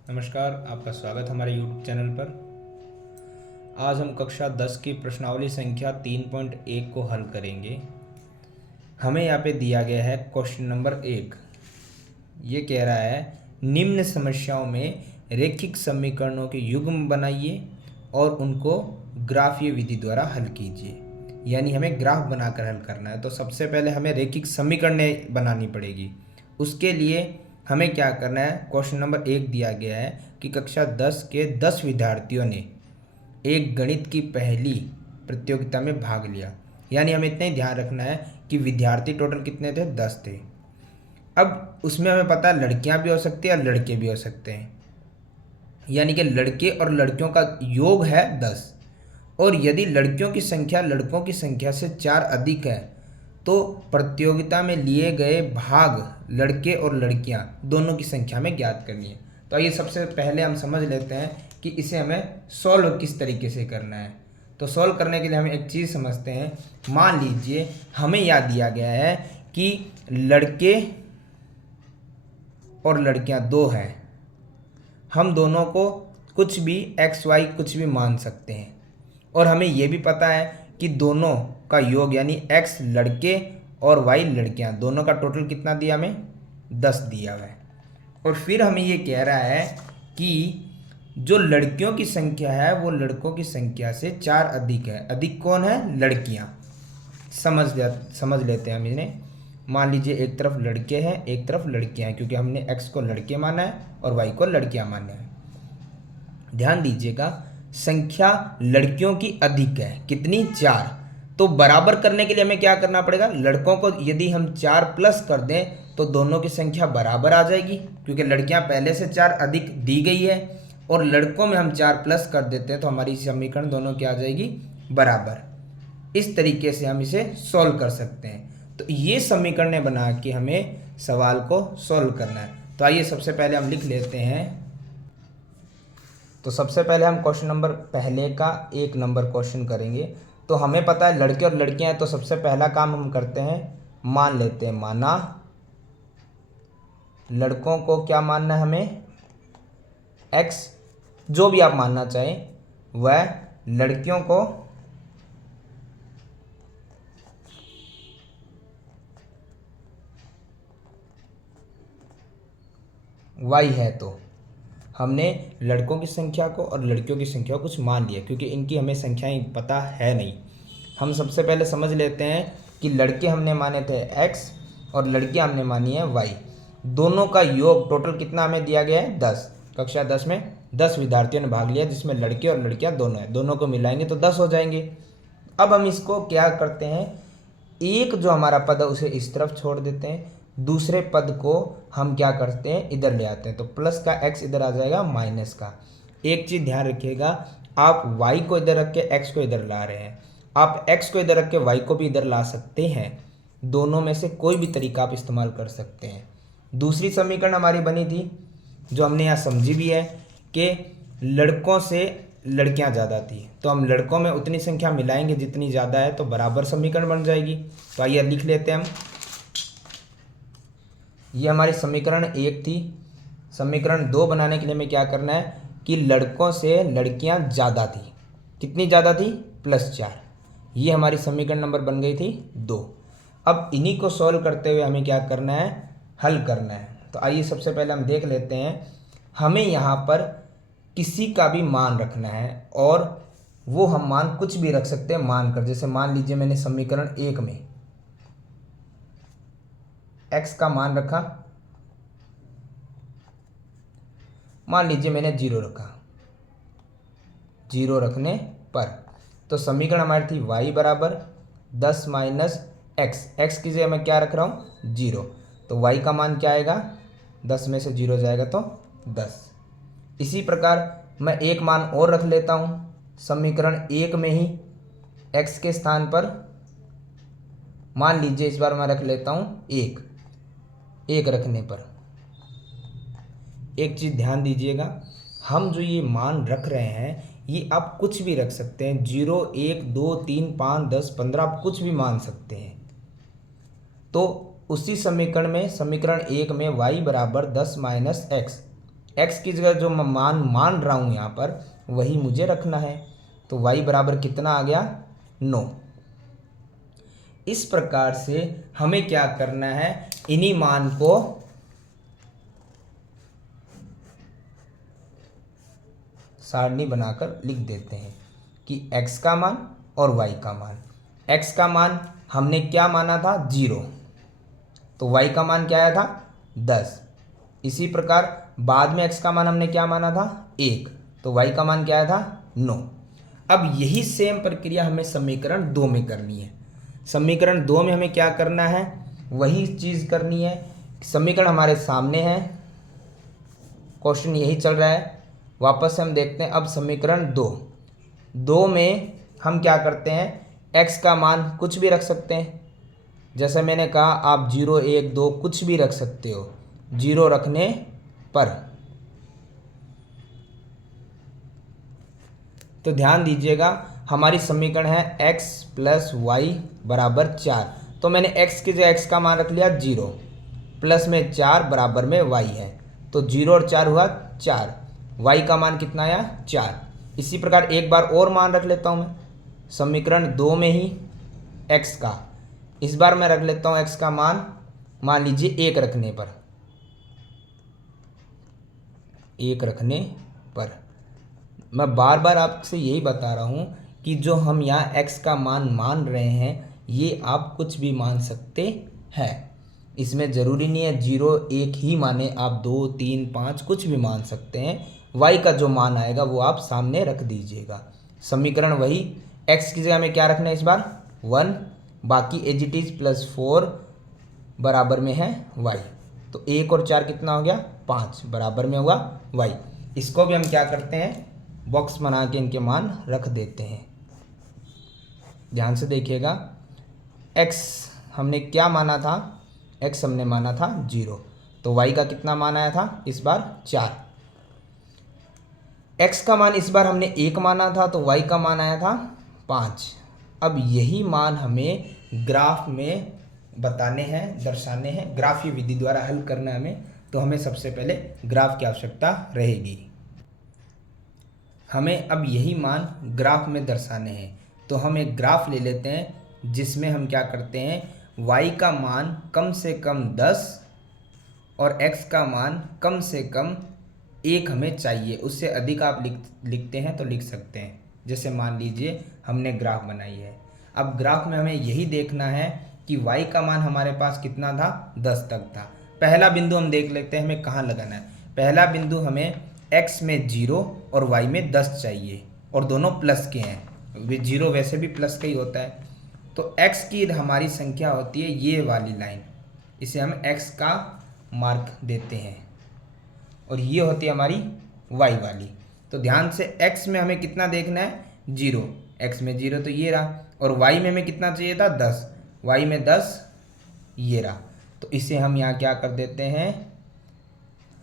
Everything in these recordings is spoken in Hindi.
नमस्कार, आपका स्वागत है हमारे YouTube चैनल पर। आज हम कक्षा 10 की प्रश्नावली संख्या 3.1 को हल करेंगे। हमें यहाँ पे दिया गया है क्वेश्चन नंबर 1। ये कह रहा है निम्न समस्याओं में रैखिक समीकरणों के युग्म बनाइए और उनको ग्राफीय विधि द्वारा हल कीजिए। यानी हमें ग्राफ बनाकर हल करना है। तो सबसे पहले हमें रैखिक समीकरणें बनानी पड़ेगी। उसके लिए हमें क्या करना है, क्वेश्चन नंबर 1 दिया गया है कि कक्षा 10 के 10 विद्यार्थियों ने एक गणित की पहली प्रतियोगिता में भाग लिया। यानी हमें इतना ही ध्यान रखना है कि विद्यार्थी टोटल कितने थे, 10 थे। अब उसमें हमें पता है लड़कियां भी हो सकती है और लड़के भी हो सकते हैं। यानी कि लड़के और लड़कियों का योग है 10। और यदि लड़कियों की संख्या लड़कों की संख्या से 4 अधिक है तो प्रतियोगिता में लिए गए भाग लड़के और लड़कियां दोनों की संख्या में ज्ञात करनी है। तो आइए सबसे पहले हम समझ लेते हैं कि इसे हमें सॉल्व किस तरीके से करना है। तो सॉल्व करने के लिए हम एक चीज़ समझते हैं। मान लीजिए हमें याद दिया गया है कि लड़के और लड़कियां दो हैं। हम दोनों को कुछ भी एक्स वाई कुछ भी मान सकते हैं। और हमें यह भी पता है कि दोनों का योग यानी एक्स लड़के और वाई लड़कियां दोनों का टोटल कितना दिया, हमें 10 दिया हुआ है। और फिर हमें ये कह रहा है कि जो लड़कियों की संख्या है वो लड़कों की संख्या से 4 अधिक है। अधिक कौन है, लड़कियां। समझ लेते हैं हम इन्हें। मान लीजिए एक तरफ लड़के हैं एक तरफ लड़कियां हैं, क्योंकि हमने एक्स को लड़के माना है और वाई को लड़कियां माना है। ध्यान दीजिएगा, संख्या लड़कियों की अधिक है, कितनी, 4। तो बराबर करने के लिए हमें क्या करना पड़ेगा, लड़कों को यदि हम 4 प्लस कर दें तो दोनों की संख्या बराबर आ जाएगी, क्योंकि लड़कियां पहले से 4 अधिक दी गई है। और लड़कों में हम 4 प्लस कर देते हैं तो हमारी समीकरण दोनों की आ जाएगी बराबर। इस तरीके से हम इसे सॉल्व कर सकते हैं। तो ये समीकरणें बना के हमें सवाल को सॉल्व करना है। तो आइए सबसे पहले हम लिख लेते हैं। तो सबसे पहले हम क्वेश्चन नंबर पहले का 1 नंबर क्वेश्चन करेंगे। तो हमें पता है लड़के और लड़कियां हैं, तो सबसे पहला काम हम करते हैं, मान लेते हैं। माना लड़कों को क्या मानना है हमें, एक्स, जो भी आप मानना चाहें वह, लड़कियों को वाई है। तो हमने लड़कों की संख्या को और लड़कियों की संख्या को कुछ मान लिया, क्योंकि इनकी हमें संख्याएं पता है नहीं। हम सबसे पहले समझ लेते हैं कि लड़के हमने माने थे एक्स और लड़कियां हमने मानी है वाई। दोनों का योग टोटल कितना हमें दिया गया है, 10। कक्षा 10 में 10 विद्यार्थियों ने भाग लिया, जिसमें लड़के और लड़कियां दोनों हैं। दोनों को मिलाएंगे तो 10 हो जाएंगे। अब हम इसको क्या करते हैं, एक जो हमारा पद है उसे इस तरफ छोड़ देते हैं, दूसरे पद को हम क्या करते हैं, इधर ले आते हैं। तो प्लस का एक्स इधर आ जाएगा माइनस का। एक चीज़ ध्यान रखिएगा, आप वाई को इधर रख के एक्स को इधर ला रहे हैं, आप एक्स को इधर रख के वाई को भी इधर ला सकते हैं। दोनों में से कोई भी तरीका आप इस्तेमाल कर सकते हैं। दूसरी समीकरण हमारी बनी थी जो हमने यहाँ समझी भी है कि लड़कों से लड़कियां ज़्यादा थी, तो हम लड़कों में उतनी संख्या मिलाएंगे जितनी ज़्यादा है, तो बराबर समीकरण बन जाएगी। तो आइए लिख लेते हैं हम। ये हमारी समीकरण 1 थी। समीकरण 2 बनाने के लिए हमें क्या करना है कि लड़कों से लड़कियां ज़्यादा थी। कितनी ज़्यादा थी, +4। ये हमारी समीकरण नंबर बन गई थी 2। अब इन्हीं को सॉल्व करते हुए हमें क्या करना है, हल करना है। तो आइए सबसे पहले हम देख लेते हैं। हमें यहाँ पर किसी का भी मान रखना है, और वो हम मान कुछ भी रख सकते हैं मान कर। जैसे मान लीजिए मैंने समीकरण 1 में x का मान रखा, मान लीजिए मैंने 0 रखा। 0 रखने पर तो समीकरण हमारी थी y बराबर 10 माइनस एक्स। एक्स की जगह मैं क्या रख रहा हूँ, 0। तो y का मान क्या आएगा, 10 में से 0 जाएगा तो 10। इसी प्रकार मैं एक मान और रख लेता हूँ समीकरण 1 में ही, x के स्थान पर मान लीजिए इस बार मैं रख लेता हूँ 1 रखने पर। एक चीज़ ध्यान दीजिएगा, हम जो ये मान रख रहे हैं ये आप कुछ भी रख सकते हैं, 0, 1, 2, 3, 5, 10, 15, आप कुछ भी मान सकते हैं। तो उसी समीकरण में, समीकरण 1 में y बराबर 10 माइनस एक्स, x की जगह जो मैं मान मान रहा हूँ यहाँ पर वही मुझे रखना है। तो y बराबर कितना आ गया 9। इस प्रकार से हमें क्या करना है, इन्हीं मान को सारणी बनाकर लिख देते हैं कि x का मान और y का मान। x का मान हमने क्या माना था 0, तो y का मान क्या आया था 10। इसी प्रकार बाद में x का मान हमने क्या माना था 1, तो y का मान क्या आया था 9। अब यही सेम प्रक्रिया हमें समीकरण 2 में करनी है। समीकरण 2 में हमें क्या करना है, वही चीज़ करनी है। समीकरण हमारे सामने है, क्वेश्चन यही चल रहा है। वापस से हम देखते हैं अब समीकरण 2 में हम क्या करते हैं, x का मान कुछ भी रख सकते हैं। जैसे मैंने कहा आप 0, 1, 2 कुछ भी रख सकते हो। 0 रखने पर तो ध्यान दीजिएगा हमारी समीकरण है x प्लस वाई बराबर 4। तो मैंने x की जगह x का मान रख लिया 0, प्लस में 4 बराबर में y है, तो 0 और 4 हुआ 4। y का मान कितना आया 4। इसी प्रकार एक बार और मान रख लेता हूँ मैं समीकरण 2 में ही x का। इस बार मैं रख लेता हूँ x का मान लीजिए 1 रखने पर, 1 रखने पर। मैं बार बार आपसे यही बता रहा हूँ कि जो हम यहाँ x का मान रहे हैं ये आप कुछ भी मान सकते हैं। इसमें ज़रूरी नहीं है 0, 1 ही माने, आप 2, 3, 5 कुछ भी मान सकते हैं। y का जो मान आएगा वो आप सामने रख दीजिएगा। समीकरण वही, x की जगह में क्या रखना है इस बार 1, बाकी एज इट इज़ प्लस 4 बराबर में है y। तो 1 और 4 कितना हो गया 5 बराबर में हुआ y। इसको भी हम क्या करते हैं, बॉक्स बना के इनके मान रख देते हैं। ध्यान से देखिएगा, x हमने क्या माना था, x हमने माना था 0, तो y का कितना मान आया था इस बार 4। x का मान इस बार हमने 1 माना था, तो y का मान आया था 5। अब यही मान हमें ग्राफ में बताने हैं, दर्शाने हैं, ग्राफीय विधि द्वारा हल करना है हमें। तो हमें सबसे पहले ग्राफ की आवश्यकता रहेगी। हमें अब यही मान ग्राफ में दर्शाने हैं, तो हम एक ग्राफ ले लेते हैं जिसमें हम क्या करते हैं, y का मान कम से कम 10 और x का मान कम से कम 1 हमें चाहिए। उससे अधिक आप लिखते हैं तो लिख सकते हैं। जैसे मान लीजिए हमने ग्राफ बनाई है। अब ग्राफ में हमें यही देखना है कि y का मान हमारे पास कितना था 10 तक था। पहला बिंदु हम देख लेते हैं हमें कहाँ लगाना है। पहला बिंदु हमें x में 0 और y में 10 चाहिए और दोनों प्लस के हैं। वे 0 वैसे भी प्लस का ही होता है। तो x की हमारी संख्या होती है ये वाली लाइन, इसे हम x का मार्क देते हैं, और ये होती है हमारी y वाली। तो ध्यान से x में हमें कितना देखना है 0, x में 0 तो ये रहा, और y में हमें कितना चाहिए था 10, y में 10 ये रहा। तो इसे हम यहाँ क्या कर देते हैं,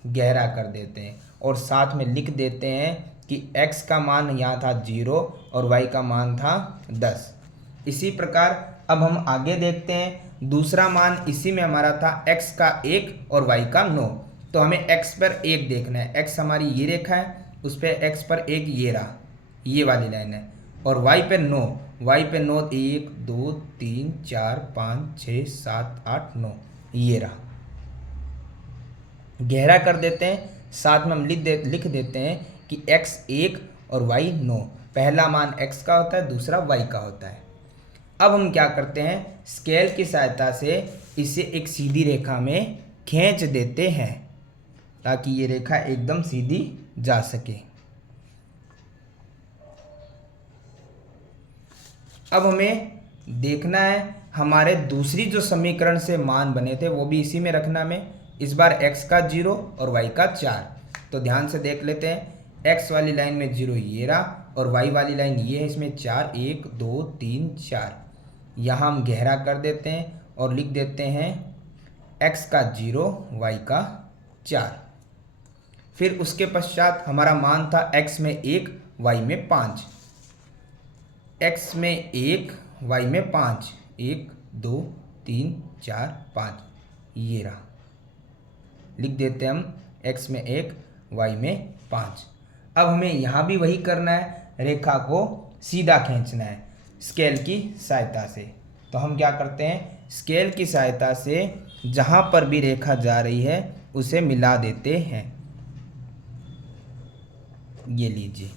गहरा कर देते हैं और साथ में लिख देते हैं कि x का मान यहाँ था 0 और y का मान था 10। इसी प्रकार अब हम आगे देखते हैं, दूसरा मान इसी में हमारा था x का 1 और y का 9। तो हमें x पर 1 देखना है। x हमारी ये रेखा है, उस पर x पर 1 ये रहा, ये वाली लाइन है, और y पे 9, y पे 9 1 2 3 4 5 6 7 8 9 ये रहा। गहरा कर देते हैं, साथ में हम लिख देते हैं कि x 1 और y 9। पहला मान x का होता है, दूसरा y का होता है। अब हम क्या करते हैं, स्केल की सहायता से इसे एक सीधी रेखा में खींच देते हैं ताकि ये रेखा एकदम सीधी जा सके। अब हमें देखना है हमारे दूसरी जो समीकरण से मान बने थे वो भी इसी में रखना हमें। इस बार x का 0 और y का 4। तो ध्यान से देख लेते हैं, x वाली लाइन में 0 ये रहा और y वाली लाइन ये है, इसमें 4 1 2 3 4। यहाँ हम गहरा कर देते हैं और लिख देते हैं x का 0 y का 4। फिर उसके पश्चात हमारा मान था x में 1 y में 5, x में 1 y में 5, 1 2 3 4 5 ये रहा। लिख देते हैं हम x में 1 y में 5। अब हमें यहाँ भी वही करना है, रेखा को सीधा खींचना है स्केल की सहायता से। तो हम क्या करते हैं, स्केल की सहायता से जहाँ पर भी रेखा जा रही है उसे मिला देते हैं। ये लीजिए,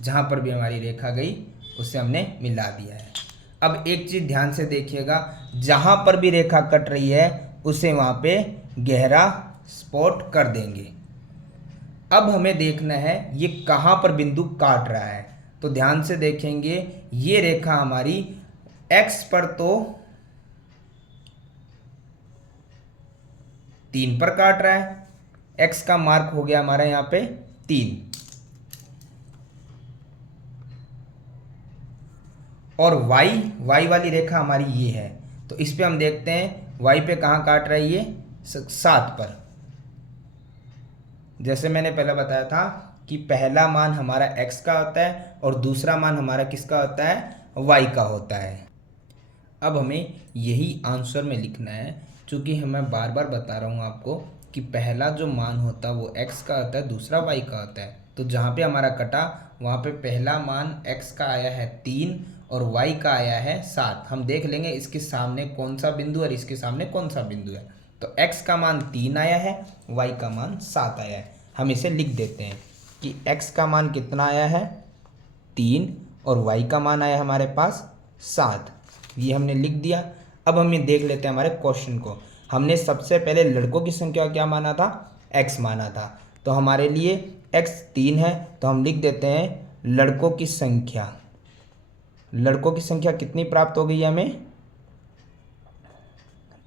जहाँ पर भी हमारी रेखा गई उसे हमने मिला दिया है। अब एक चीज़ ध्यान से देखिएगा, जहाँ पर भी रेखा कट रही है उसे वहाँ पे गहरा स्पॉट कर देंगे। अब हमें देखना है ये कहाँ पर बिंदु काट रहा है। तो ध्यान से देखेंगे, ये रेखा हमारी x पर तो 3 पर काट रहा है, x का मार्क हो गया हमारा यहाँ पे 3, और y वाली रेखा हमारी ये है। तो इस पे हम देखते हैं y पे कहाँ काट रहा है, ये 7 पर। जैसे मैंने पहले बताया था कि पहला मान हमारा x का होता है और दूसरा मान हमारा किसका होता है, y का होता है। अब हमें यही आंसर में लिखना है, क्योंकि मैं बार बार बता रहा हूँ आपको कि पहला जो मान होता है वो x का होता है, दूसरा y का होता है। तो जहाँ पे हमारा कटा वहाँ पे पहला मान x का आया है 3 और y का आया है 7। हम देख लेंगे इसके सामने कौन सा बिंदु और इसके सामने कौन सा बिंदु है। तो x का मान 3 आया है, y का मान 7 आया है। हम इसे लिख देते हैं कि x का मान कितना आया है 3 और y का मान आया हमारे पास 7। ये हमने लिख दिया। अब हम ये देख लेते हैं हमारे क्वेश्चन को। हमने सबसे पहले लड़कों की संख्या क्या माना था, x माना था। तो हमारे लिए x 3 है, तो हम लिख देते हैं लड़कों की संख्या। लड़कों की संख्या कितनी प्राप्त हो गई हमें,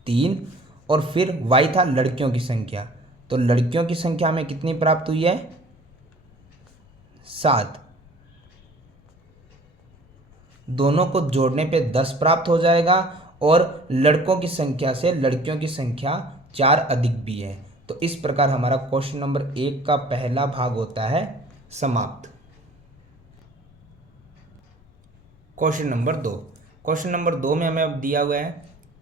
3, और फिर y था लड़कियों की संख्या। तो लड़कियों की संख्या हमें कितनी प्राप्त हुई है, 7। दोनों को जोड़ने पे 10 प्राप्त हो जाएगा, और लड़कों की संख्या से लड़कियों की संख्या 4 अधिक भी है। तो इस प्रकार हमारा क्वेश्चन नंबर 1 का पहला भाग होता है समाप्त। Question number 2। क्वेश्चन नंबर 2 में हमें अब दिया हुआ है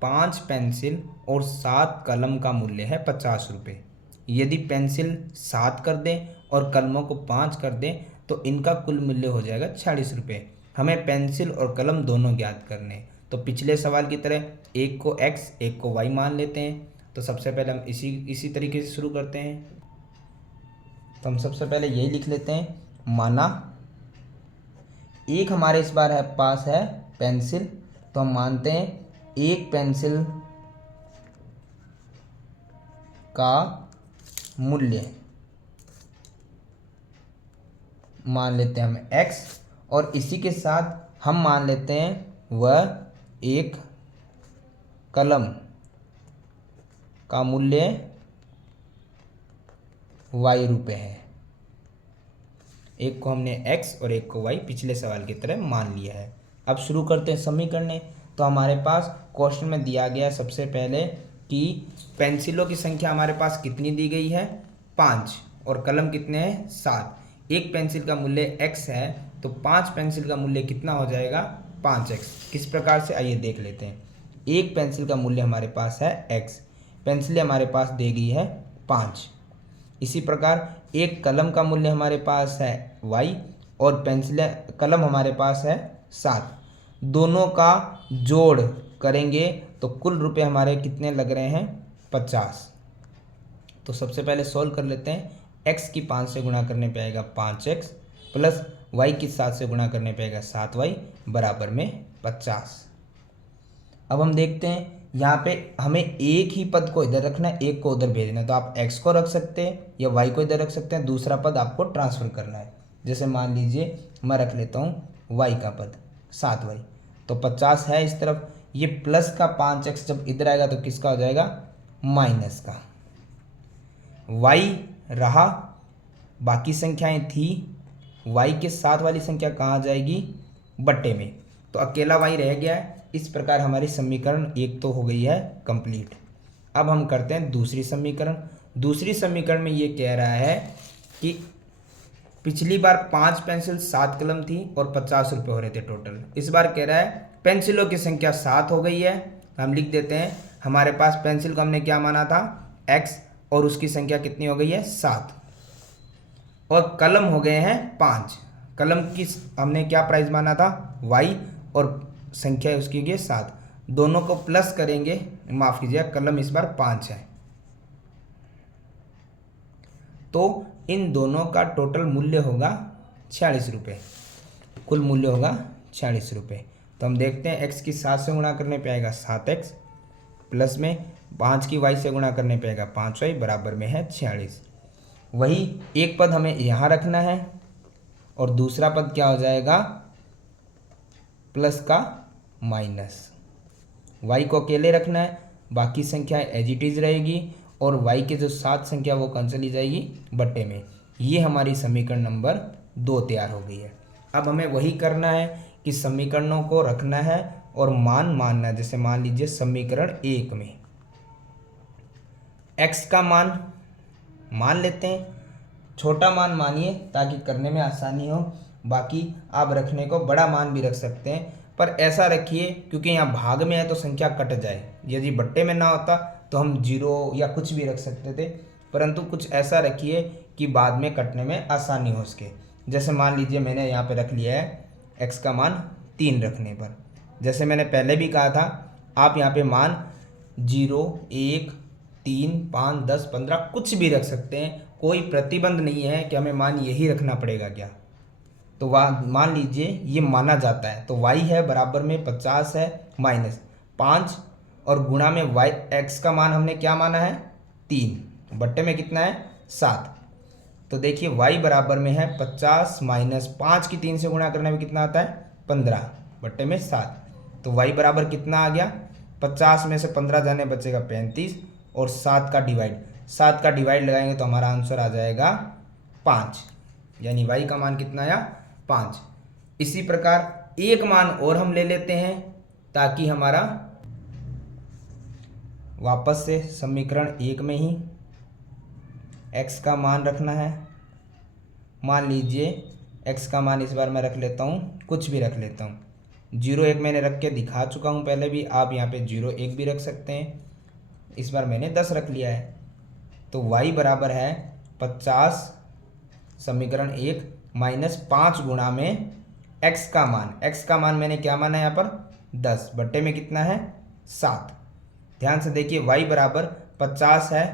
5 पेंसिल और 7 कलम का मूल्य है 50 रुपये। यदि पेंसिल 7 कर दें और कलमों को 5 कर दें तो इनका कुल मूल्य हो जाएगा 46 रुपये। हमें पेंसिल और कलम दोनों ज्ञात करने। तो पिछले सवाल की तरह एक को x एक को y मान लेते हैं। तो सबसे पहले हम इसी तरीके से शुरू करते हैं। तो हम सबसे पहले यही लिख लेते हैं, माना एक हमारे इस बार पास है पेंसिल, तो हम मानते हैं एक पेंसिल का मूल्य मान लेते हैं हम x, और इसी के साथ हम मान लेते हैं वह एक कलम का मूल्य y रुपये है। एक को हमने x और एक को y पिछले सवाल की तरह मान लिया है। अब शुरू करते हैं समीकरण। तो हमारे पास क्वेश्चन में दिया गया सबसे पहले कि पेंसिलों की संख्या हमारे पास कितनी दी गई है, 5, और कलम कितने हैं, 7। एक पेंसिल का मूल्य x है, तो 5 पेंसिल का मूल्य कितना हो जाएगा, 5x। किस प्रकार से, आइए देख लेते हैं। एक पेंसिल का मूल्य हमारे पास है x, पेंसिलें हमारे पास दी गई है 5। इसी प्रकार एक कलम का मूल्य हमारे पास है y, और कलम हमारे पास है 7। दोनों का जोड़ करेंगे तो कुल रुपए हमारे कितने लग रहे हैं, 50। तो सबसे पहले सोल्व कर लेते हैं। x की 5 से गुणा करने पे आएगा 5x, प्लस y की 7 से गुणा करने पे आएगा 7y, बराबर में 50। अब हम देखते हैं यहाँ पे हमें एक ही पद को इधर रखना है, एक को उधर भेजना है। तो आप x को रख सकते हैं या y को इधर रख सकते हैं, दूसरा पद आपको ट्रांसफर करना है। जैसे मान लीजिए मैं रख लेता हूँ y का पद 7y, तो 50 है इस तरफ, ये प्लस का 5x जब इधर आएगा तो किसका हो जाएगा, माइनस का। y रहा, बाकी संख्याएं थी, y के साथ वाली संख्या कहाँ आ जाएगी, बट्टे में, तो अकेला y रह गया है। इस प्रकार हमारी समीकरण 1 तो हो गई है कंप्लीट। अब हम करते हैं दूसरी समीकरण। दूसरी समीकरण में ये कह रहा है कि पिछली बार 5 पेंसिल 7 कलम थी और 50 रुपये हो रहे थे टोटल। इस बार कह रहा है पेंसिलों की संख्या 7 हो गई है। हम लिख देते हैं हमारे पास पेंसिल को हमने क्या माना था, x, और उसकी संख्या कितनी हो गई है, 7। और कलम हो गए हैं 5। कलम की हमने क्या प्राइस माना था y और संख्या उसकी गई 7, दोनों को प्लस करेंगे, माफ़ कीजिए कलम इस बार 5 है, तो इन दोनों का टोटल मूल्य होगा 46 रुपये, कुल मूल्य होगा 46 रुपये। तो हम देखते हैं x की 7 से गुणा करने पे आएगा 7x, प्लस में 5 की y से गुणा करने पे आएगा 5y, बराबर में है 46। वही एक पद हमें यहाँ रखना है और दूसरा पद क्या हो जाएगा, प्लस का माइनस। y को अकेले रखना है, बाकी संख्या एज इट इज रहेगी और y के जो 7 संख्या वो कौन चली जाएगी, बट्टे में। ये हमारी समीकरण नंबर 2 तैयार हो गई है। अब हमें वही करना है कि समीकरणों को रखना है और मान मानना है। जैसे मान लीजिए समीकरण 1 में x का मान मान लेते हैं, छोटा मान मानिए ताकि करने में आसानी हो, बाकी आप रखने को बड़ा मान भी रख सकते हैं, पर ऐसा रखिए क्योंकि यहाँ भाग में है तो संख्या कट जाए। यदि बट्टे में ना होता तो हम 0 या कुछ भी रख सकते थे, परंतु कुछ ऐसा रखिए कि बाद में कटने में आसानी हो उसके। जैसे मान लीजिए मैंने यहाँ पे रख लिया है x का मान 3 रखने पर, जैसे मैंने पहले भी कहा था आप यहाँ पे मान 0, 1, 3, 5, 10, 15 कुछ भी रख सकते हैं, कोई प्रतिबंध नहीं है कि हमें मान यही रखना पड़ेगा क्या। तो वह मान लीजिए ये माना जाता है, तो y है बराबर में 50 है माइनस 5 और गुणा में y x का मान हमने क्या माना है 3, बट्टे में कितना है 7। तो देखिए y बराबर में है 50 माइनस 5 की 3 से गुणा करने में कितना आता है 15, बट्टे में 7। तो y बराबर कितना आ गया, 50 में से 15 जाने बचेगा 35 और 7 का डिवाइड लगाएंगे तो हमारा आंसर आ जाएगा 5, यानी y का मान कितना आया 5। इसी प्रकार एक मान और हम ले लेते हैं ताकि हमारा वापस से समीकरण 1 में ही x का मान रखना है। मान लीजिए x का मान इस बार मैं रख लेता हूँ, कुछ भी रख लेता हूँ, 0, 1 मैंने रख के दिखा चुका हूँ पहले भी, आप यहाँ पे 0, 1 भी रख सकते हैं। इस बार मैंने 10 रख लिया है, तो y बराबर है 50 समीकरण 1 माइनस 5 गुणा में x का मान मैंने क्या माना है यहाँ पर 10, बट्टे में कितना है 7। ध्यान से देखिए y बराबर 50 है,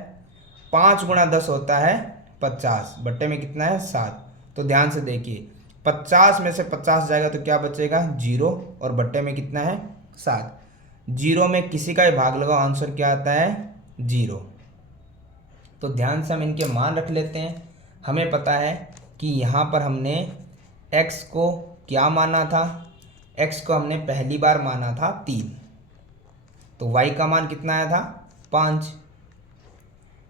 5 गुणा 10 होता है 50, बट्टे में कितना है 7। तो ध्यान से देखिए 50 में से 50 जाएगा तो क्या बचेगा 0 और बट्टे में कितना है 7। 0 में किसी का भी भाग लगाओ आंसर क्या आता है 0। तो ध्यान से हम इनके मान रख लेते हैं। हमें पता है कि यहाँ पर हमने x को क्या माना था, x को हमने पहली बार माना था 3, तो y का मान कितना आया था 5।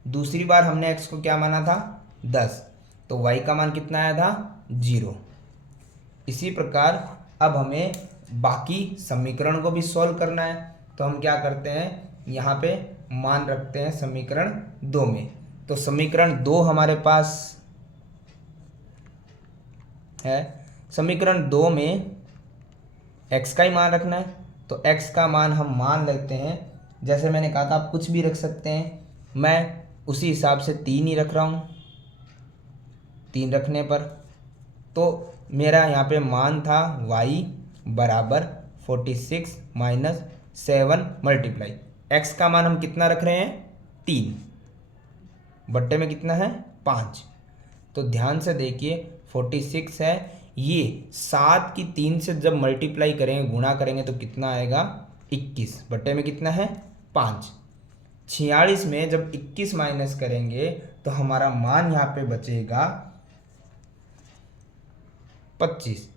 दूसरी बार हमने x को क्या माना था 10, तो y का मान कितना आया था 0। इसी प्रकार अब हमें बाकी समीकरण को भी सॉल्व करना है, तो हम क्या करते हैं यहाँ पे मान रखते हैं समीकरण 2 में। तो समीकरण 2 हमारे पास है, समीकरण 2 में x का ही मान रखना है, तो x का मान हम मान लेते हैं, जैसे मैंने कहा था आप कुछ भी रख सकते हैं, मैं उसी हिसाब से 3 ही रख रहा हूँ। 3 रखने पर तो मेरा यहाँ पे मान था y बराबर 46 माइनस 7 मल्टीप्लाई x का मान हम कितना रख रहे हैं 3, बट्टे में कितना है 5। तो ध्यान से देखिए 46 है, ये 7 की 3 से जब मल्टीप्लाई करेंगे गुणा करेंगे तो कितना आएगा 21, बट्टे में कितना है 5। 46 में जब 21 माइनस करेंगे तो हमारा मान यहाँ पे बचेगा 25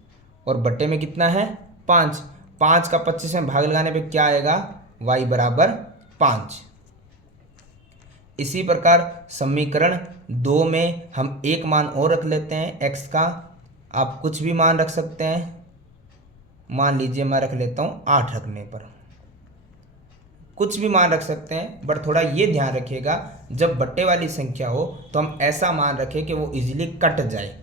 और बट्टे में कितना है 5। 5 का 25 में भाग लगाने पे क्या आएगा y बराबर 5। इसी प्रकार समीकरण 2 में हम एक मान और रख लेते हैं x का, आप कुछ भी मान रख सकते हैं। मान लीजिए मैं रख लेता हूँ 8 रखने पर, कुछ भी मान रख सकते हैं, बट थोड़ा ये ध्यान रखिएगा जब बट्टे वाली संख्या हो तो हम ऐसा मान रखें कि वो इजीली कट जाए।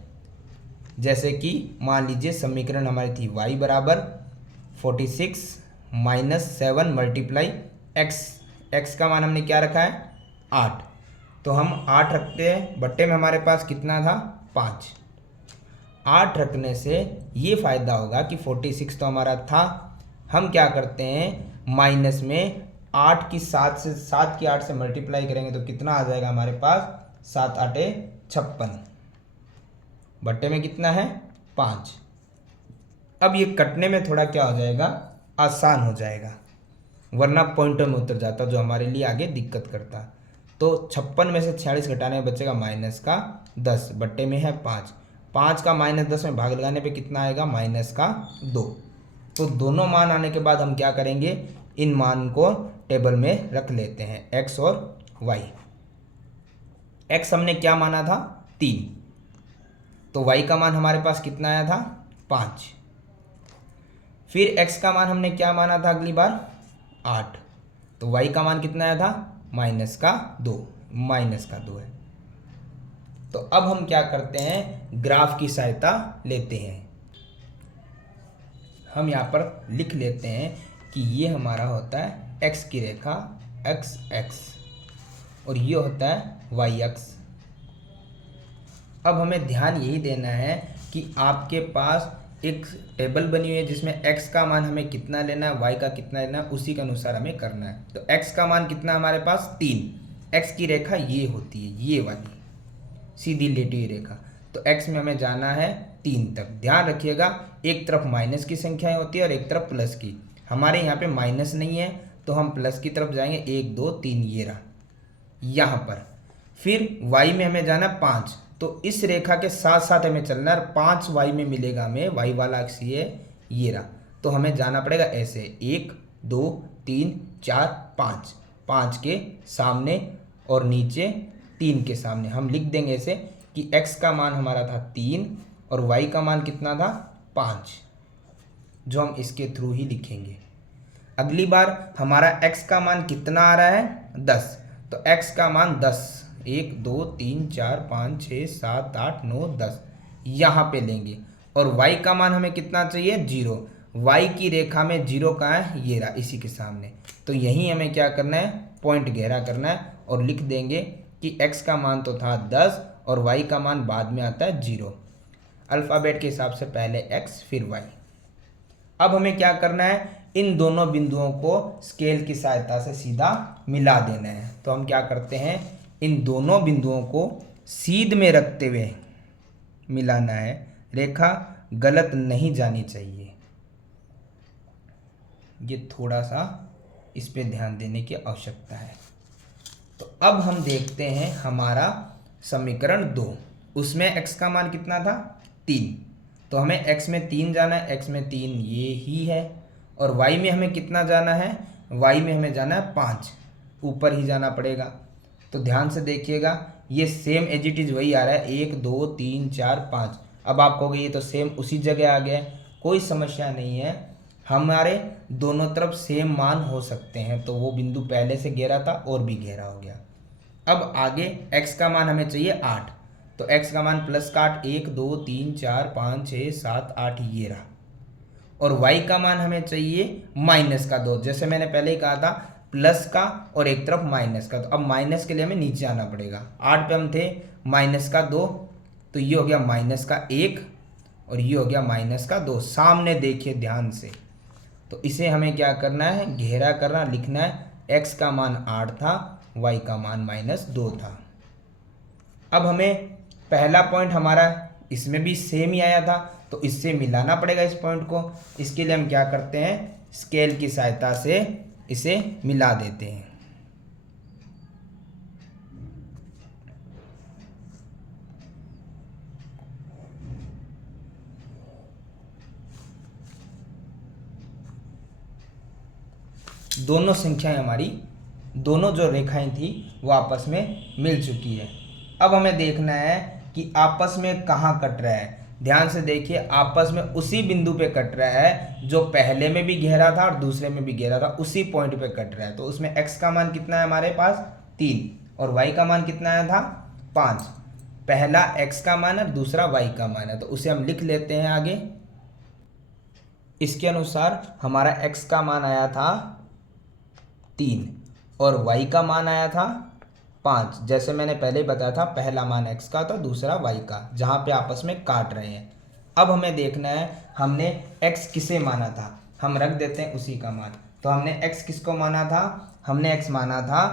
जैसे कि मान लीजिए समीकरण हमारी थी y बराबर 46 माइनस 7 मल्टीप्लाई x का मान हमने क्या रखा है 8, तो हम 8 रखते हैं, बट्टे में हमारे पास कितना था 5। 8 रखने से ये फ़ायदा होगा कि 46 तो हमारा था, हम क्या करते हैं माइनस में 8 की 8 से मल्टीप्लाई करेंगे तो कितना आ जाएगा हमारे पास, 7 8 56, बट्टे में कितना है 5। अब ये कटने में थोड़ा क्या हो जाएगा, आसान हो जाएगा, वरना पॉइंटर में उतर जाता जो हमारे लिए आगे दिक्कत करता। तो 56 में से 46 घटाने में बचेगा माइनस का 10, बट्टे में है 5। 5 का -10 में भाग लगाने पे कितना आएगा, माइनस का 2। तो दोनों मान आने के बाद हम क्या करेंगे, इन मान को टेबल में रख लेते हैं, x और y। x हमने क्या माना था, 3, तो y का मान हमारे पास कितना आया था, 5। फिर x का मान हमने क्या माना था अगली बार, 8, तो y का मान कितना आया था, माइनस का 2 है। तो अब हम क्या करते हैं, ग्राफ की सहायता लेते हैं। हम यहाँ पर लिख लेते हैं कि ये हमारा होता है x की रेखा, x और ये होता है y अक्ष। अब हमें ध्यान यही देना है कि आपके पास एक टेबल बनी हुई है जिसमें x का मान हमें कितना लेना है, y का कितना लेना है, उसी के अनुसार हमें करना है। तो x का मान कितना हमारे पास, 3। x की रेखा ये होती है, ये वाली सीधी लेटी हुई रेखा। तो x में हमें जाना है 3 तक। ध्यान रखिएगा, एक तरफ माइनस की संख्याएं होती है और एक तरफ प्लस की। हमारे यहाँ पे माइनस नहीं है तो हम प्लस की तरफ जाएंगे, 1 2 3 ये रहा यहाँ पर। फिर y में हमें जाना 5, तो इस रेखा के साथ साथ हमें चलना है, 5 y में मिलेगा हमें, y वाला अक्ष ये रहा। तो हमें जाना पड़ेगा ऐसे 1 2 3 4 5, 5 के सामने और नीचे 3 के सामने। हम लिख देंगे ऐसे कि x का मान हमारा था 3 और y का मान कितना था 5, जो हम इसके थ्रू ही लिखेंगे। अगली बार हमारा x का मान कितना आ रहा है, 10, तो x का मान 10, 1 2 3 4 5 6 7 8 9 10 यहाँ पे लेंगे। और y का मान हमें कितना चाहिए, 0। y की रेखा में 0 कहाँ है, ये रहा इसी के सामने। तो यहीं हमें क्या करना है, पॉइंट गहरा करना है और लिख देंगे कि x का मान तो था 10 और y का मान बाद में आता है 0। अल्फ़ाबेट के हिसाब से पहले x फिर y। अब हमें क्या करना है, इन दोनों बिंदुओं को स्केल की सहायता से सीधा मिला देना है। तो हम क्या करते हैं, इन दोनों बिंदुओं को सीध में रखते हुए मिलाना है, रेखा गलत नहीं जानी चाहिए। ये थोड़ा सा इस पे ध्यान देने की आवश्यकता है। तो अब हम देखते हैं हमारा समीकरण 2, उसमें x का मान कितना था, 3, तो हमें x में 3 जाना है, x में 3 ये ही है। और y में हमें कितना जाना है, y में हमें जाना है 5, ऊपर ही जाना पड़ेगा। तो ध्यान से देखिएगा, ये सेम एज इट इज़ वही आ रहा है, 1 2 3 4 5। अब आप कहोगे ये तो सेम उसी जगह आ गया, कोई समस्या नहीं है, हमारे दोनों तरफ सेम मान हो सकते हैं। तो वो बिंदु पहले से गहरा था और भी गहरा हो गया। अब आगे x का मान हमें चाहिए 8, तो x का मान प्लस का 8, 1 2 3 4 5 6 7 8 ये रहा। और y का मान हमें चाहिए माइनस का 2, जैसे मैंने पहले ही कहा था प्लस का और एक तरफ माइनस का। तो अब माइनस के लिए हमें नीचे आना पड़ेगा, 8 पे हम थे, माइनस का 2, तो ये हो गया माइनस का 1 और ये हो गया माइनस का 2। सामने देखिए ध्यान से, तो इसे हमें क्या करना है, गहरा करना, लिखना है x का मान 8 था, y का मान -2 था। अब हमें पहला पॉइंट हमारा इसमें भी सेम ही आया था, तो इससे मिलाना पड़ेगा इस पॉइंट को। इसके लिए हम क्या करते हैं, स्केल की सहायता से इसे मिला देते हैं। दोनों संख्याएं हमारी, दोनों जो रेखाएं थी वो आपस में मिल चुकी है। अब हमें देखना है कि आपस में कहाँ कट रहा है। ध्यान से देखिए, आपस में उसी बिंदु पे कट रहा है जो पहले में भी गहरा था और दूसरे में भी गहरा था, उसी पॉइंट पे कट रहा है। तो उसमें x का मान कितना है हमारे पास, 3, और y का मान कितना आया था, 5। पहला x का मान है, दूसरा y का मान है, तो उसे हम लिख लेते हैं आगे। इसके अनुसार हमारा x का मान आया था 3 और y का मान आया था 5। जैसे मैंने पहले ही बताया था, पहला मान x का था, दूसरा y का, जहाँ पे आपस में काट रहे हैं। अब हमें देखना है हमने x किसे माना था, हम रख देते हैं उसी का मान। तो हमने x किसको माना था, हमने x माना था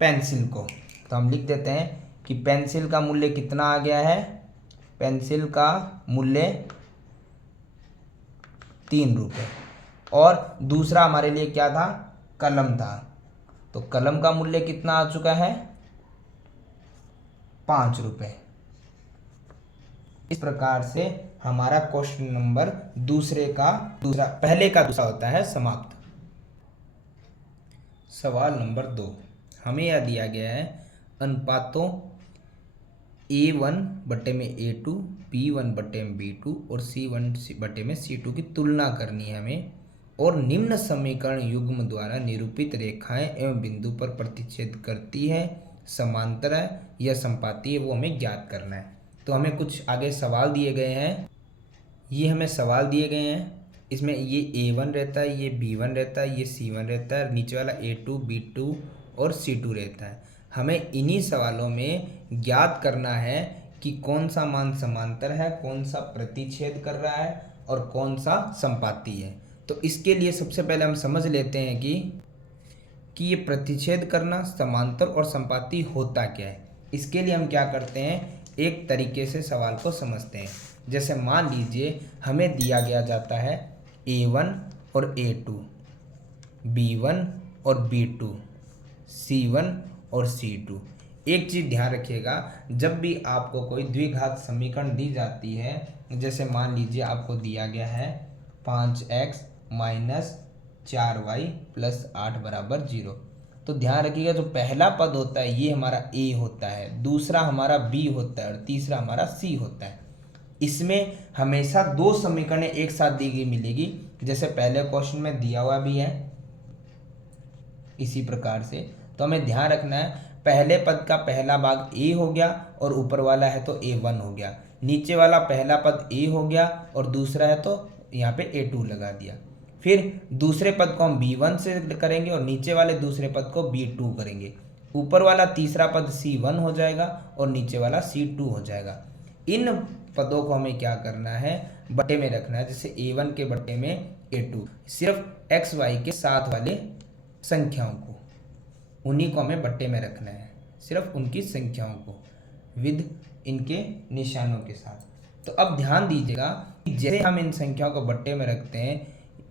पेंसिल को। तो हम लिख देते हैं कि पेंसिल का मूल्य कितना आ गया है, पेंसिल का मूल्य 3 रुपये। और दूसरा हमारे लिए क्या था, कलम था। तो कलम का मूल्य कितना आ चुका है, 5 रुपये। इस प्रकार से हमारा क्वेश्चन नंबर पहले का दूसरा होता है समाप्त। सवाल नंबर 2, हमें यह दिया गया है अनुपातों A1 बटे में A2, B1 बटे में B2 और C1 बटे में C2 की तुलना करनी है हमें। और निम्न समीकरण युग्म द्वारा निरूपित रेखाएं एवं बिंदु पर प्रतिच्छेद करती है, समांतर है या संपाती है, वो हमें ज्ञात करना है। तो हमें कुछ आगे सवाल दिए गए हैं, ये हमें सवाल दिए गए हैं। इसमें ये A1 रहता है, ये B1 रहता है, ये C1 रहता है, नीचे वाला A2, B2 और C2 रहता है। हमें इन्हीं सवालों में ज्ञात करना है कि कौन सा मान समांतर है, कौन सा प्रतिच्छेद कर रहा है और कौन सा संपाती है। तो इसके लिए सबसे पहले हम समझ लेते हैं कि ये प्रतिच्छेद करना, समांतर और संपाती होता क्या है। इसके लिए हम क्या करते हैं, एक तरीके से सवाल को समझते हैं। जैसे मान लीजिए हमें दिया गया जाता है A1 और A2, B1 और B2, C1 और C2। एक चीज़ ध्यान रखिएगा, जब भी आपको कोई द्विघात समीकरण दी जाती है, जैसे मान लीजिए आपको दिया गया है 5x माइनस 4y प्लस 8 बराबर 0, तो ध्यान रखिएगा जो पहला पद होता है ये हमारा A होता है, दूसरा हमारा B होता है और तीसरा हमारा C होता है। इसमें हमेशा 2 समीकरणें एक साथ दी गई मिलेगी, जैसे पहले क्वेश्चन में दिया हुआ भी है इसी प्रकार से। तो हमें ध्यान रखना है पहले पद का पहला भाग A हो गया और ऊपर वाला है तो A1 हो गया, नीचे वाला पहला पद A हो गया और दूसरा है तो यहाँ पे A2 लगा दिया। फिर दूसरे पद को हम B1 से करेंगे और नीचे वाले दूसरे पद को B2 करेंगे। ऊपर वाला तीसरा पद C1 हो जाएगा और नीचे वाला C2 हो जाएगा। इन पदों को हमें क्या करना है, बटे में रखना है। जैसे A1 के बटे में A2, सिर्फ x y के साथ वाले संख्याओं को, उन्हीं को हमें बट्टे में रखना है, सिर्फ उनकी संख्याओं को विद इनके निशानों के साथ। तो अब ध्यान दीजिएगा कि जैसे हम इन संख्याओं को बट्टे में रखते हैं,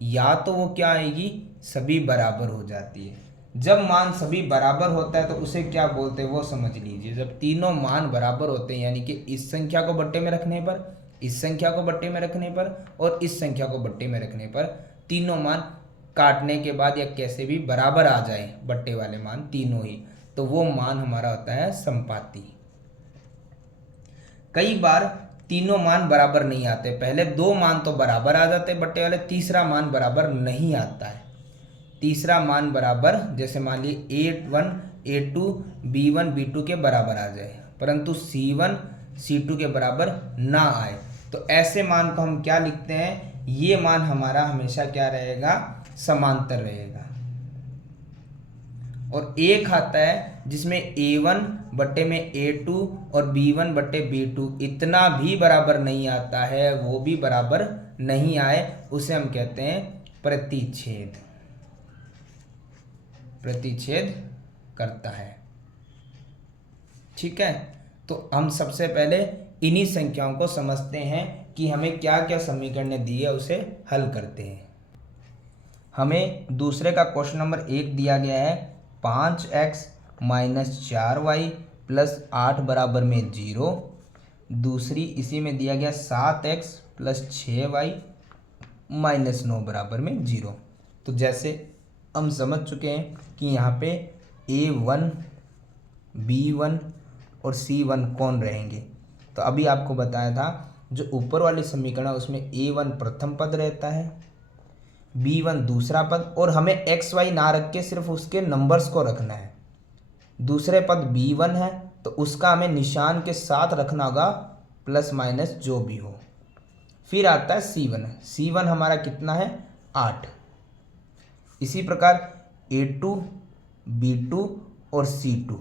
या तो वो क्या आएगी, सभी बराबर हो जाती है। जब मान सभी बराबर होता है तो उसे क्या बोलते हैं वो समझ लीजिए। जब तीनों मान बराबर होते हैं, यानी कि इस संख्या को बट्टे में रखने पर, इस संख्या को बट्टे में रखने पर और इस संख्या को बट्टे में रखने पर, तीनों मान काटने के बाद या कैसे भी बराबर आ जाए, बट्टे वाले मान तीनों ही, तो वो मान हमारा होता है संपाती। कई बार तीनों मान बराबर नहीं आते, पहले 2 मान तो बराबर आ जाते बट्टे वाले, तीसरा मान बराबर नहीं आता है। तीसरा मान बराबर, जैसे मान लीजिए A1 A2 B1 B2 के बराबर आ जाए, परंतु C1 C2 के बराबर ना आए, तो ऐसे मान को हम क्या लिखते हैं, ये मान हमारा हमेशा क्या रहेगा, समांतर रहेगा। और एक आता है जिसमें A1 बटे में A2 और B1 बटे B2 इतना भी बराबर नहीं आता है, वो भी बराबर नहीं आए, उसे हम कहते हैं प्रतिच्छेद, प्रतिच्छेद करता है। ठीक है, तो हम सबसे पहले इन्हीं संख्याओं को समझते हैं कि हमें क्या क्या समीकरण दी है, उसे हल करते हैं। हमें दूसरे का क्वेश्चन नंबर 1 दिया गया है 5x माइनस 4y प्लस 8 बराबर में 0। दूसरी इसी में दिया गया 7x प्लस 6y माइनस 9 बराबर में 0। तो जैसे हम समझ चुके हैं कि यहाँ पे A1 B1 और C1 कौन रहेंगे। तो अभी आपको बताया था जो ऊपर वाले समीकरण है उसमें A1 प्रथम पद रहता है, B1 दूसरा पद, और हमें एक्स वाई ना रख के सिर्फ उसके नंबर्स को रखना है। दूसरे पद B1 है तो उसका हमें निशान के साथ रखना होगा, प्लस माइनस जो भी हो। फिर आता है C1, C1 हमारा कितना है 8। इसी प्रकार A2 B2 और C2,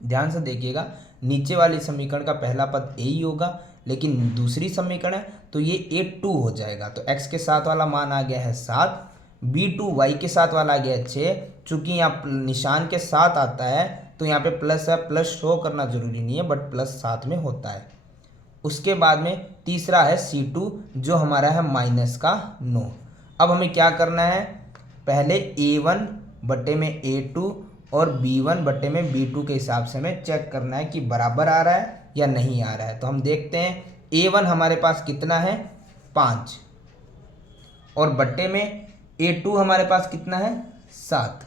ध्यान से देखिएगा, नीचे वाले समीकरण का पहला पद ए ही होगा, लेकिन दूसरी समीकरण है तो ये A2 हो जाएगा। तो x के साथ वाला मान आ गया है 7, B2 y के साथ वाला आ गया है 6। चूंकि यहाँ निशान के साथ आता है तो यहाँ पे प्लस है, प्लस शो करना जरूरी नहीं है बट प्लस साथ में होता है। उसके बाद में तीसरा है C2 जो हमारा है -9। अब हमें क्या करना है, पहले A1 बटे में A2 और B1 बटे में B2 के हिसाब से हमें चेक करना है कि बराबर आ रहा है या नहीं आ रहा है। तो हम देखते हैं A1 हमारे पास कितना है 5 और बटे में A2 हमारे पास कितना है 7।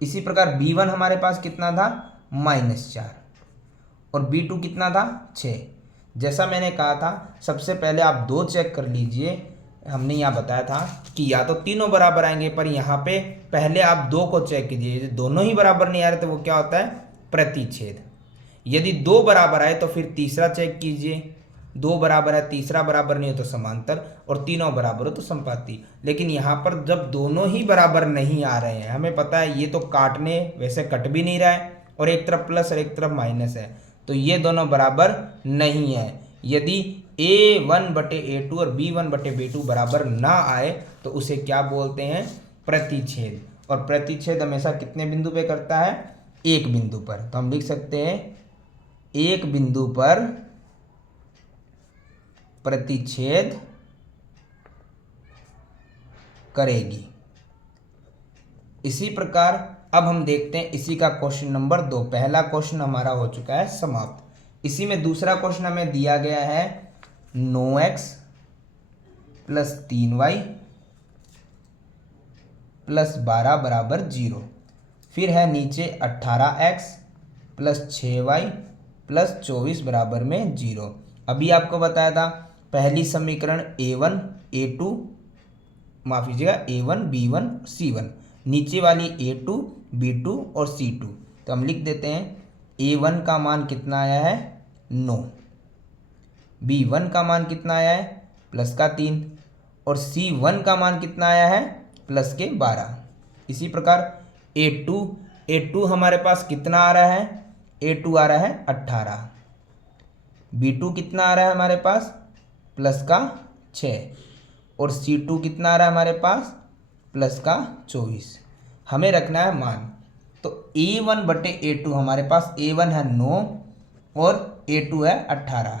इसी प्रकार B1 हमारे पास कितना था -4 और B2 कितना था 6। जैसा मैंने कहा था सबसे पहले आप 2 चेक कर लीजिए। हमने यहाँ बताया था कि या तो तीनों बराबर आएंगे, पर यहाँ पे पहले आप 2 को चेक कीजिए। यदि दोनों ही बराबर नहीं आ रहे तो वो क्या होता है प्रतिच्छेद। यदि 2 बराबर आए तो फिर तीसरा चेक कीजिए, 2 बराबर है तीसरा बराबर नहीं हो तो समांतर और तीनों बराबर हो तो संपाती। लेकिन यहाँ पर जब दोनों ही बराबर नहीं आ रहे हैं, हमें पता है ये तो काटने वैसे कट भी नहीं रहा है और एक तरफ प्लस और एक तरफ माइनस है, तो ये दोनों बराबर नहीं है। यदि A1 बटे A2 और B1 बटे B2 बराबर ना आए तो उसे क्या बोलते हैं प्रतिच्छेद। और प्रतिच्छेद हमेशा कितने बिंदु पे करता है, एक बिंदु पर। तो हम लिख सकते हैं एक बिंदु पर प्रतिच्छेद करेगी। इसी प्रकार अब हम देखते हैं इसी का क्वेश्चन नंबर 2। पहला क्वेश्चन हमारा हो चुका है समाप्त। इसी में दूसरा क्वेश्चन हमें दिया गया है 9x + 3y + 12 बराबर 0। फिर है नीचे 18x + 6y + 24 बराबर में 0। अभी आपको बताया था पहली समीकरण A1 A2 माफ कीजिएगा A1 B1 C1, नीचे वाली A2 B2 और C2। तो हम लिख देते हैं A1 का मान कितना आया है 9, B1 का मान कितना आया है +3 और C1 का मान कितना आया है +12। इसी प्रकार A2 हमारे पास कितना आ रहा है, A2 आ रहा है 18, B2 कितना आ रहा है हमारे पास +6 और C2 कितना आ रहा है हमारे पास +24। हमें रखना है मान। तो A1 बटे A2 हमारे पास A1 है 9 और A2 है 18,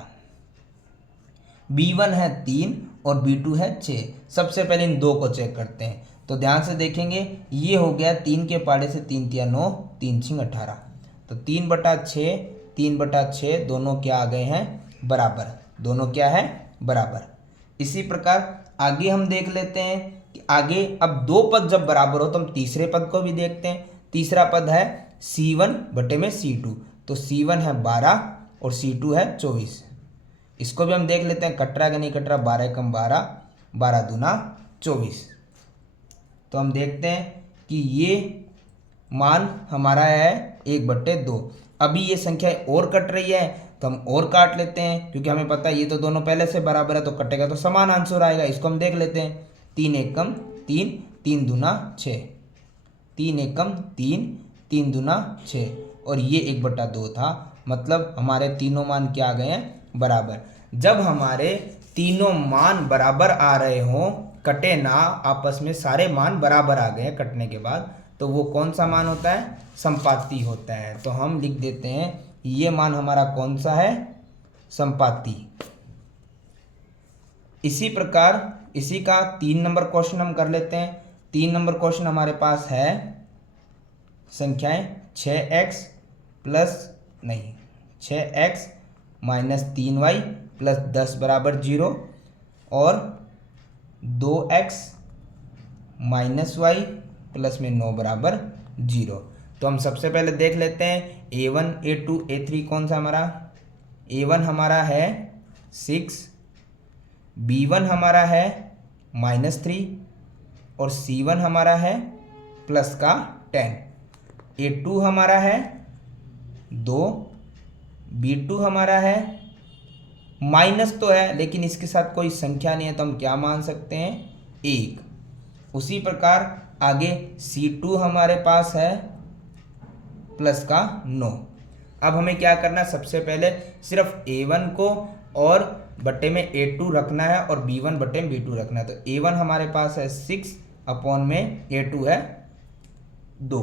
B1 है 3 और B2 है 6। सबसे पहले इन 2 को चेक करते हैं। तो ध्यान से देखेंगे ये हो गया 3 के पाड़े से 3 तिया 9, 3 6 18। तो 3/6 दोनों क्या आ गए हैं बराबर, दोनों क्या है बराबर। इसी प्रकार आगे हम देख लेते हैं कि आगे अब 2 पद जब बराबर हो तो हम तीसरे पद को भी देखते हैं। तीसरा पद है C1 बटे में C2। तो C1 है 12 और C2 है 24। इसको भी हम देख लेते हैं कट रहा कि नहीं कट रहा। 12 कम 12, 12 दूना 24। तो हम देखते हैं कि ये मान हमारा है 1/2। अभी ये संख्या और कट रही है तो हम और काट लेते हैं, क्योंकि हमें पता है ये तो दोनों पहले से बराबर है तो कटेगा तो समान आंसर आएगा। इसको हम देख लेते हैं 3 एकम 3, 3 दूना 6, 3 एकम 3, 3 दूना 6 और ये 1/2 था। मतलब हमारे तीनों मान क्या आ गए हैं बराबर। जब हमारे तीनों मान बराबर आ रहे हों, कटे ना, आपस में सारे मान बराबर आ गए हैं कटने के बाद, तो वो कौन सा मान होता है संपाती होता है। तो हम लिख देते हैं ये मान हमारा कौन सा है संपाती। इसी प्रकार इसी का 3 नंबर क्वेश्चन हम कर लेते हैं। 3 नंबर क्वेश्चन हमारे पास है संख्याएं 6x - 3y + 10 बराबर 0 और 2x - y + 9 बराबर 0। तो हम सबसे पहले देख लेते हैं A1 A2 A3 कौन सा हमारा। A1 हमारा है 6, B1 हमारा है -3 और C1 हमारा है +10। A2 हमारा है 2, B2 हमारा है माइनस तो है लेकिन इसके साथ कोई संख्या नहीं है तो हम क्या मान सकते हैं 1। उसी प्रकार आगे C2 हमारे पास है +9। अब हमें क्या करना है, सबसे पहले सिर्फ A1 को और बट्टे में A2 रखना है और B1 बट्टे में B2 रखना है। तो A1 हमारे पास है 6 अपॉन में A2 है 2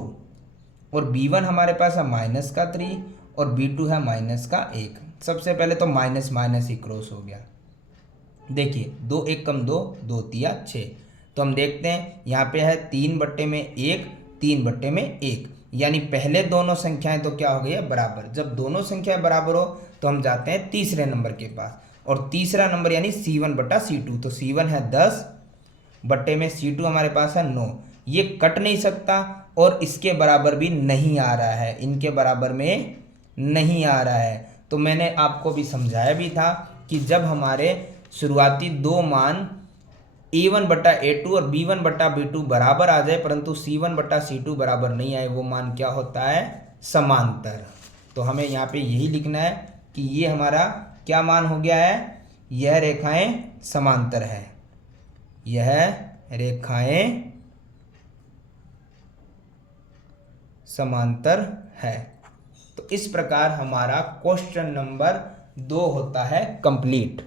और B1 हमारे पास है -3 और B2 है -1। सबसे पहले तो माइनस माइनस ही क्रॉस हो गया। देखिए 2 1 कम 2, 2 तिया 6। तो हम देखते हैं यहाँ पे है 3 बट्टे में 1, 3 बट्टे में 1, यानी पहले दोनों संख्याएं तो क्या हो गई है, बराबर। जब दोनों संख्याएं बराबर हो तो हम जाते हैं तीसरे नंबर के पास, और तीसरा नंबर यानी C1 बटा C2। तो C1 है 10 बट्टे में C2 हमारे पास है 9। ये कट नहीं सकता और इसके बराबर भी नहीं आ रहा है, इनके बराबर में नहीं आ रहा है। तो मैंने आपको भी समझाया भी था कि जब हमारे शुरुआती दो मान A1 बटा A2 और B1 बटा B2 बराबर आ जाए परंतु C1 बटा C2 बराबर नहीं आए, वो मान क्या होता है, समांतर। तो हमें यहाँ पे यही लिखना है कि ये हमारा क्या मान हो गया है, यह रेखाएं समांतर है, यह रेखाएं समांतर है। तो इस प्रकार हमारा क्वेश्चन नंबर 2 होता है कंप्लीट।